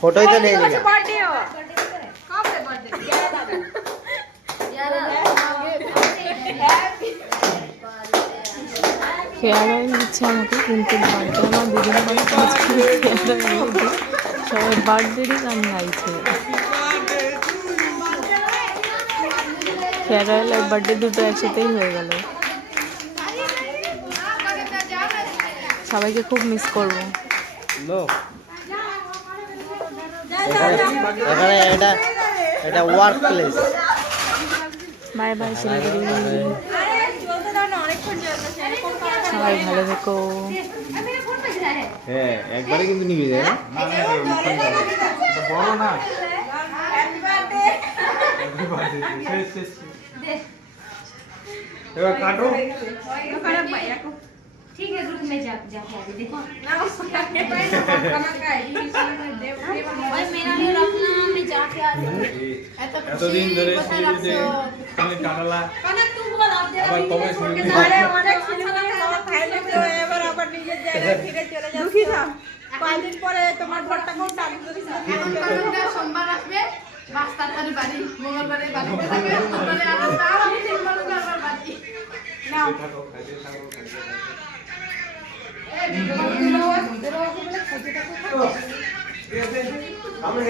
Photo ही तो ले लिया। খেয়াল দিচ্ছে আমাকে, কিন্তু বার্থডে আমার দুদিন পরে সবাই বার্থডেরই গান গাইছে। ফেয়ারওয়েল আর বার্থডে দুটো একসাথেই হয়ে গেল। সবাইকে খুব মিস করবো। এটা work place. Bye bye Siliguri, সবাই ভালো থেকো। হ্যাঁ একবারে কিন্তু নিবি যায় না বড় না। এবার কাটো। ठीक है ग्रुप में जा अभी देखो भाई मेरा भी रखना, मैं जाके आ जाऊंगी। এতদিন ধরে শিলিগুড়িতে তুমি কাটালা कनक तू बोल आप जरा আবার কবে শিলিগুড়ি আরে অনেক শিলিগুড়ি খাওয়া খাইলে তো এবার আবার নিজের জায়গায় ফিরে চলে যাচ্ছি। দুঃখী না, কয়েকদিন পরে তোমার ঘরটাকেও চালু করেছি। সোমবার আসবে, 5 তারিখে বাড়ি, মঙ্গলবারে বাড়িতে থাকবে, বুধবারে আসবে, তাও আমি 3 বছর আবার বাড়ি। নাও থাকো খাইতে থাকো খাইতে থাকো। আমরা